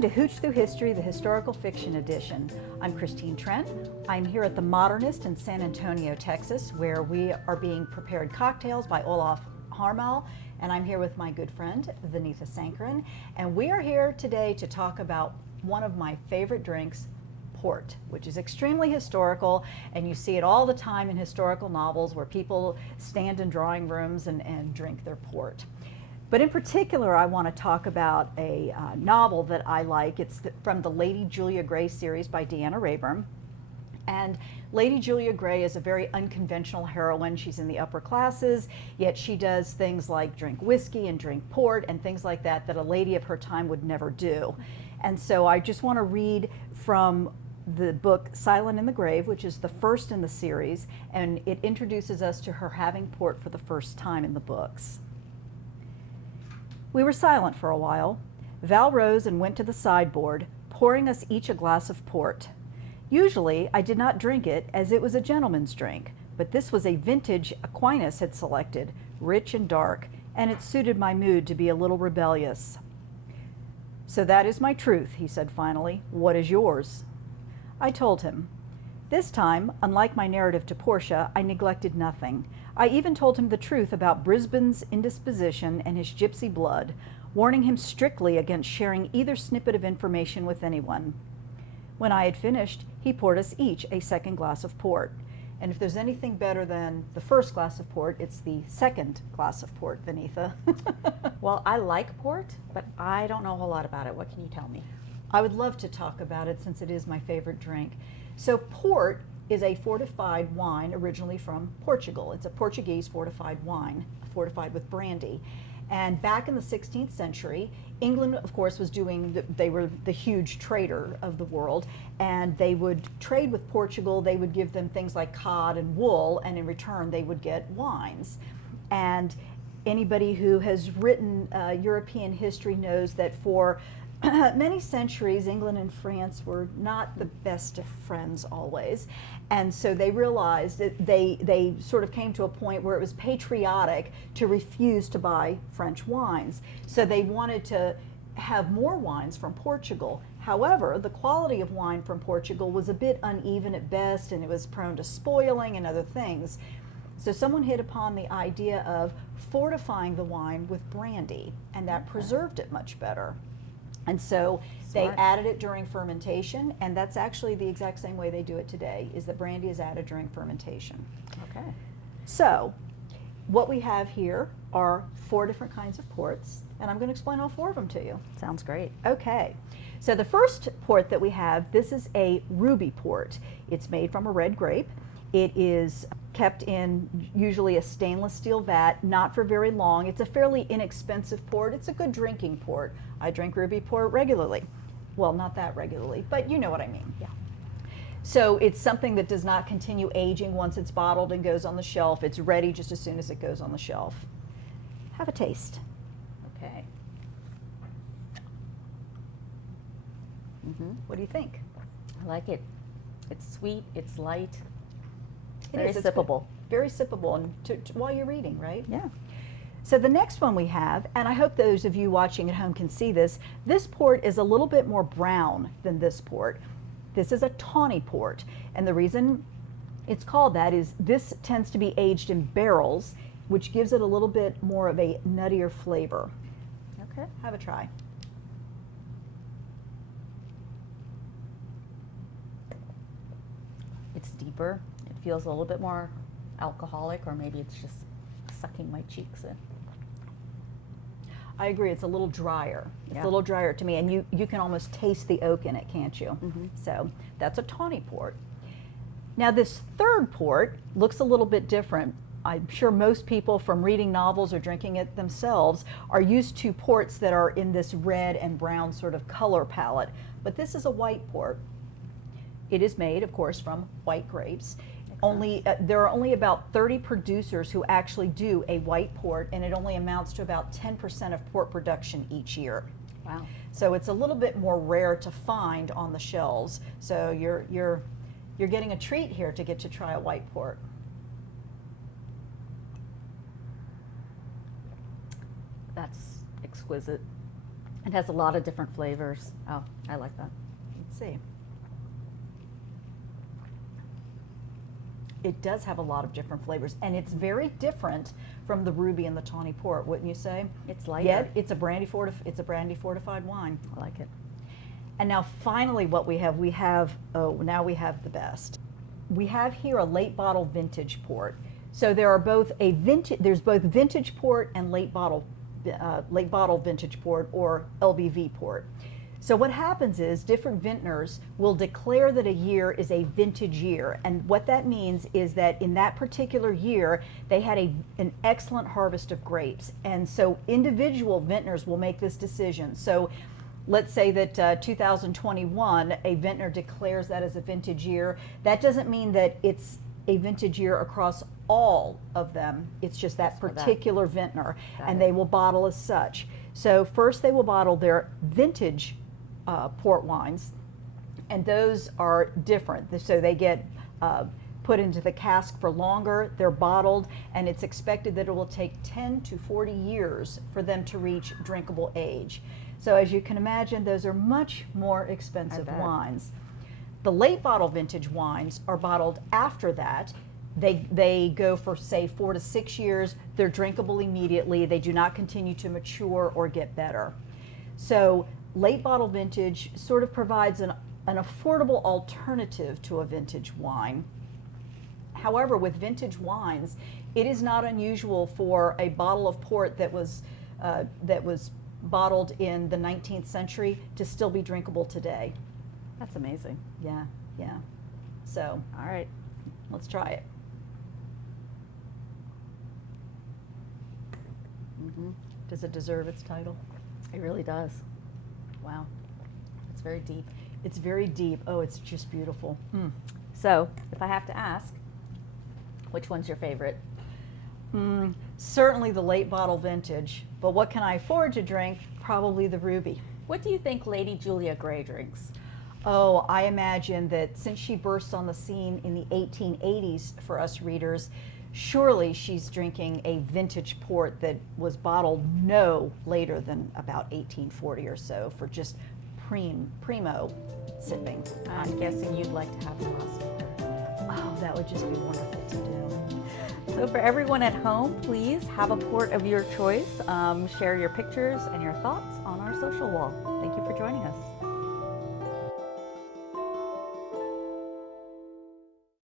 Welcome to Hooch Through History, the Historical Fiction Edition. I'm Christine Trent. I'm here at the Modernist in San Antonio, Texas, where we are being prepared cocktails by Olaf Harmal, and I'm here with my good friend, Vanitha Sankaran, and we are here today to talk about one of my favorite drinks, port, which is extremely historical, and you see it all the time in historical novels where people stand in drawing rooms and drink their port. But in particular, I want to talk about a novel that I like. It's from the Lady Julia Gray series by Deanna Rayburn. And Lady Julia Gray is a very unconventional heroine. She's in the upper classes, yet she does things like drink whiskey and drink port and things like that that a lady of her time would never do. And so I just want to read from the book Silent in the Grave, which is the first in the series, and it introduces us to her having port for the first time in the books. We were silent for a while. Val rose and went to the sideboard, pouring us each a glass of port. Usually, I did not drink it, as it was a gentleman's drink, but this was a vintage Aquinas had selected, rich and dark, and it suited my mood to be a little rebellious. "So that is my truth," he said finally. "What is yours?" I told him. This time, unlike my narrative to Portia, I neglected nothing. I even told him the truth about Brisbane's indisposition and his gypsy blood, warning him strictly against sharing either snippet of information with anyone. When I had finished, he poured us each a second glass of port. And if there's anything better than the first glass of port, it's the second glass of port, Vanitha. Well, I like port, but I don't know a whole lot about it. What can you tell me? I would love to talk about it since it is my favorite drink. So port is a fortified wine originally from Portugal. It's a Portuguese fortified wine, fortified with brandy. And back in the 16th century, England, of course, was they were the huge trader of the world, and they would trade with Portugal. They would give them things like cod and wool, and in return they would get wines. And anybody who has written European history knows that for many centuries, England and France were not the best of friends always. And so they realized that they sort of came to a point where it was patriotic to refuse to buy French wines. So they wanted to have more wines from Portugal. However, the quality of wine from Portugal was a bit uneven at best, and it was prone to spoiling and other things. So someone hit upon the idea of fortifying the wine with brandy, and that preserved it much better. And so they added it during fermentation, and that's actually the exact same way they do it today, is that brandy is added during fermentation. Okay. So what we have here are 4 different kinds of ports, and I'm going to explain all 4 of them to you. Sounds great. Okay. So the first port that we have, this is a ruby port. It's made from a red grape. It is kept in usually a stainless steel vat, not for very long. It's a fairly inexpensive port. It's a good drinking port. I drink ruby port regularly. Well, not that regularly, but you know what I mean. Yeah. So it's something that does not continue aging once it's bottled and goes on the shelf. It's ready just as soon as it goes on the shelf. Have a taste. Okay. What do you think? I like it. It's sweet. It's light. Very sippable. Very sippable, and while you're reading, right? Yeah. So the next one we have, and I hope those of you watching at home can see this, this port is a little bit more brown than this port. This is a Tawny Port, and the reason it's called that is this tends to be aged in barrels, which gives it a little bit more of a nuttier flavor. Okay. Have a try. It's deeper. It feels a little bit more alcoholic, or maybe it's just sucking my cheeks in. I agree, it's a little drier. It's Yeah. a little drier to me, and you can almost taste the oak in it, can't you? Mm-hmm. So that's a Tawny Port. Now this third port looks a little bit different. I'm sure most people from reading novels or drinking it themselves are used to ports that are in this red and brown sort of color palette, but this is a white port. It is made, of course, from white grapes. There are only about 30 producers who actually do a white port, and it only amounts to about 10% of port production each year. Wow. So it's a little bit more rare to find on the shelves. So you're getting a treat here to get to try a white port. That's exquisite. It has a lot of different flavors. Oh, I like that. Let's see. It does have a lot of different flavors, and it's very different from the Ruby and the Tawny Port, wouldn't you say? It's lighter. Yet it's a brandy fortified wine. I like it. And now finally what we have now we have the best. We have here a late bottle vintage port. So there are both there's both vintage port and late bottle vintage port, or LBV port. So what happens is different vintners will declare that a year is a vintage year, and what that means is that in that particular year they had an excellent harvest of grapes, and so individual vintners will make this decision. So let's say that 2021, a vintner declares that as a vintage year. That doesn't mean that it's a vintage year across all of them. It's just that particular vintner, and they will bottle as such. So first they will bottle their vintage port wines, and those are different. So they get put into the cask for longer, they're bottled, and it's expected that it will take 10 to 40 years for them to reach drinkable age. So as you can imagine, those are much more expensive wines. The late bottle vintage wines are bottled after that. They go for, say, 4 to 6 years. They're drinkable immediately. They do not continue to mature or get better. So late bottle vintage sort of provides an affordable alternative to a vintage wine. However, with vintage wines, it is not unusual for a bottle of port that was bottled in the 19th century to still be drinkable today. That's amazing. Yeah, yeah. So, All right. let's try it. Does it deserve its title? It really does. Wow. It's very deep. It's very deep. Oh, it's just beautiful. So, if I have to ask, which one's your favorite? Certainly the late bottle vintage, but what can I afford to drink? Probably the Ruby. What do you think Lady Julia Gray drinks? Oh, I imagine that since she burst on the scene in the 1880s for us readers, surely she's drinking a vintage port that was bottled no later than about 1840 or so for just primo sipping. I'm guessing you'd like to have the cross with her. Oh, that would just be wonderful to do. So for everyone at home, please have a port of your choice. Share your pictures and your thoughts on our social wall. Thank you for joining us.